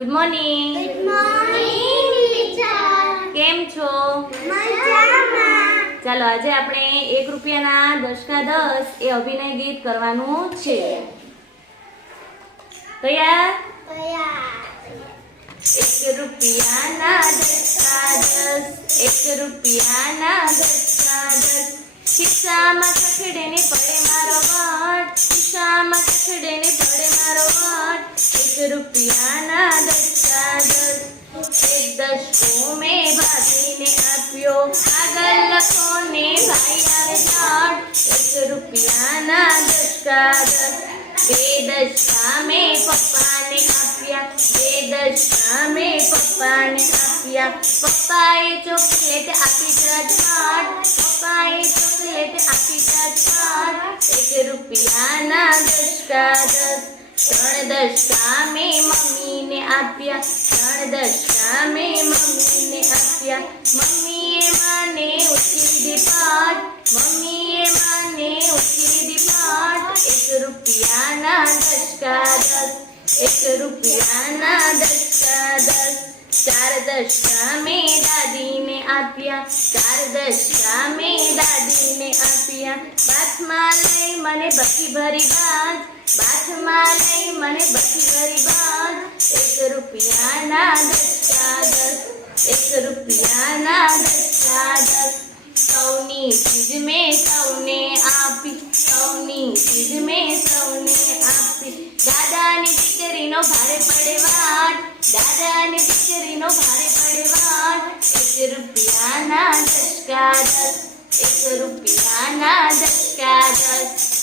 Good morning. Good morning teacher. કેમ છો? મજામાં. ચાલો આજે આપણે 1 રૂપિયાના 10 ના 10 એ અભિનય ગીત કરવાનું છે. તૈયાર? તૈયાર. 1 રૂપિયાના 10 1 રૂપિયાના 10 ખિસ્સામાં ખખડે ને પડે મારો વટ, ખિસ્સામાં ખખડે ને પડે મારો વટ. 1 રૂપિયાના 10 એક દશકો મેં ભાભીને આપ્યો, આગળ લખો ને ભાઈ આવે ઝટ. 1 રૂપિયાના 10 બે દશકા મેં પપ્પાને આપ્યા, બે દશકા મેં પપ્પાને આપ્યા. પપ્પાએ ચોકલેટ આપી ઝટપટ, પપ્પાએ ચોકલેટ આપી ઝટપટ. 1 રૂપિયાના 10 3 દશકા મેં મમ્મીને આપ્યા, 3 દશકા મેં મમ્મીને આપ્યા. મમ્મીએ મને ઉછીરી પટ, મમ્મીએ મને ઉછીરી પટ. 1 રૂપિયાના 10 1 રૂપિયાના 10 4 દશકા મેં દાદીને આપ્યા, 4 દશકા મેં દાદીને આપ્યા. બાથમાં લઈ મને બધી ભરી બાજ, બાથમાં લઈ મને બધી ભરી બાજ. 1 રૂપિયાના 10 1 રૂપિયાના 10 સૌની ચીજ મેં સૌને આપી, સૌની ચીજ મેં સૌને આપી. દાદાની દીકરીનો ભારે પડે વાટ, દાદાની દીકરીનો ભારે પડે વાટ. 1 રૂપિયાના 10 1 રૂપિયાના 10